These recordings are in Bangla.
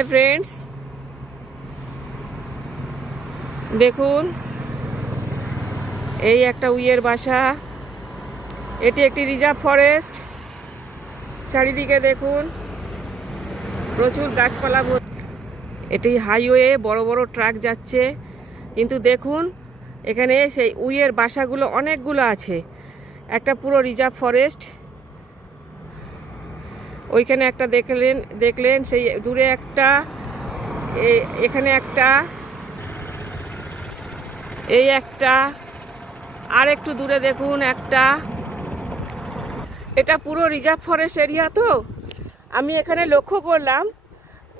হাই ফ্রেন্ডস, দেখুন এই একটা উইয়ের বাসা। এটি একটি রিজার্ভ ফরেস্ট। চারিদিকে দেখুন প্রচুর গাছপালা। এটি হাইওয়ে, বড় বড় ট্রাক যাচ্ছে, কিন্তু দেখুন এখানে সেই উইয়ের বাসাগুলো অনেকগুলো আছে। একটা পুরো রিজার্ভ ফরেস্ট। ওইখানে একটা দেখলেন সেই দূরে একটা, এখানে একটা, এই একটা, আর একটু দূরে দেখুন একটা। এটা পুরো রিজার্ভ ফরেস্ট এরিয়া। তো আমি এখানে লক্ষ্য করলাম,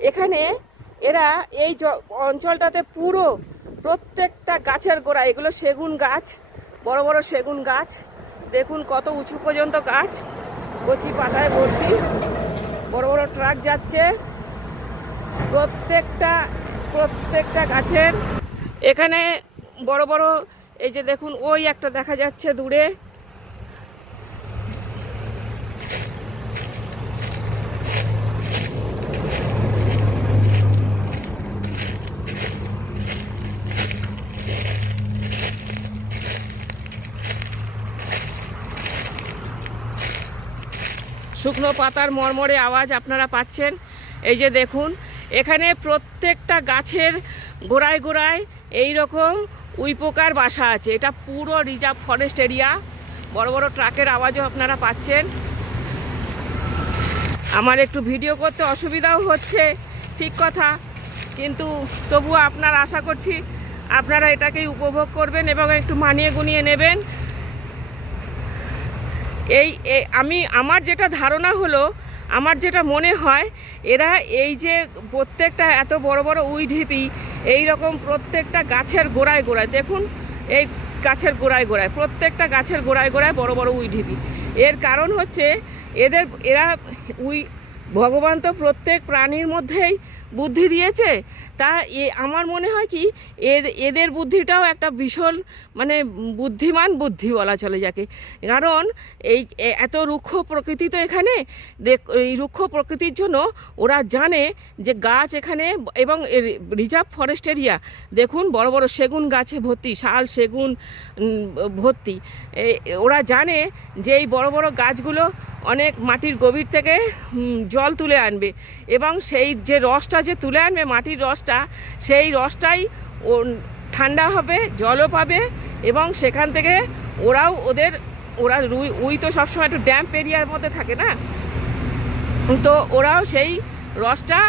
এখানে এরা এই অঞ্চলটাতে পুরো প্রত্যেকটা গাছের গোড়া, এগুলো সেগুন গাছ, বড় বড় সেগুন গাছ। দেখুন কত উঁচু পর্যন্ত গাছ, কচি পাতায় ভর্তি। বড় বড় ট্রাক যাচ্ছে প্রত্যেকটা গাছের। এখানে বড় বড়, এই যে দেখুন ওই একটা দেখা যাচ্ছে দূরে। শুকনো পাতার মরমরে আওয়াজ আপনারা পাচ্ছেন। এই যে দেখুন এখানে প্রত্যেকটা গাছের গোড়ায় গোড়ায় এই রকম উইপোকার বাসা আছে। এটা পুরো রিজার্ভ ফরেস্ট এরিয়া। বড় বড় ট্রাকের আওয়াজও আপনারা পাচ্ছেন। আমার একটু ভিডিও করতে অসুবিধাও হচ্ছে, ঠিক কথা, কিন্তু তবুও আপনারা আশা করছি আপনারা এটাকেই উপভোগ করবেন এবং একটু মানিয়ে গুনিয়ে নেবেন। আমার যেটা ধারণা হলো, আমার যেটা মনে হয়, এরা এই যে প্রত্যেকটা এত বড় বড় উইঢিপি এই রকম প্রত্যেকটা গাছের গোড়ায় গোড়ায়, দেখুন এই গাছের গোড়ায় গোড়ায়, প্রত্যেকটা গাছের গোড়ায় গোড়ায় বড় বড় উইঢিপি। এর কারণ হচ্ছে এরা ভগবান তো প্রত্যেক প্রাণীর মধ্যেই বুদ্ধি দিয়েছে। তা আমার মনে হয় কি এদের বুদ্ধিটাও একটা ভীষণ মানে বুদ্ধিমান বুদ্ধি বলা চলে যাকে। কারণ এত রুক্ষ প্রকৃতি তো এখানে, এই রুক্ষ প্রকৃতির জন্য ওরা জানে যে গাছ এখানে, এবং রিজার্ভ ফরেস্ট এরিয়া দেখুন বড় বড় সেগুন গাছে ভর্তি, শাল সেগুন ভর্তি। ওরা জানে যে এই বড় বড় গাছগুলো অনেক মাটির গভীর থেকে জল তুলে আনবে, এবং সেই যে রসটা যে তুলে আনবে মাটির রসটা, সেই রসটাই ঠান্ডা হবে, জলও পাবে, এবং সেখান থেকে ওরা উই তো সবসময় একটু ড্যাম্প এরিয়ার মধ্যে থাকে না, তো ওরাও সেই রসটা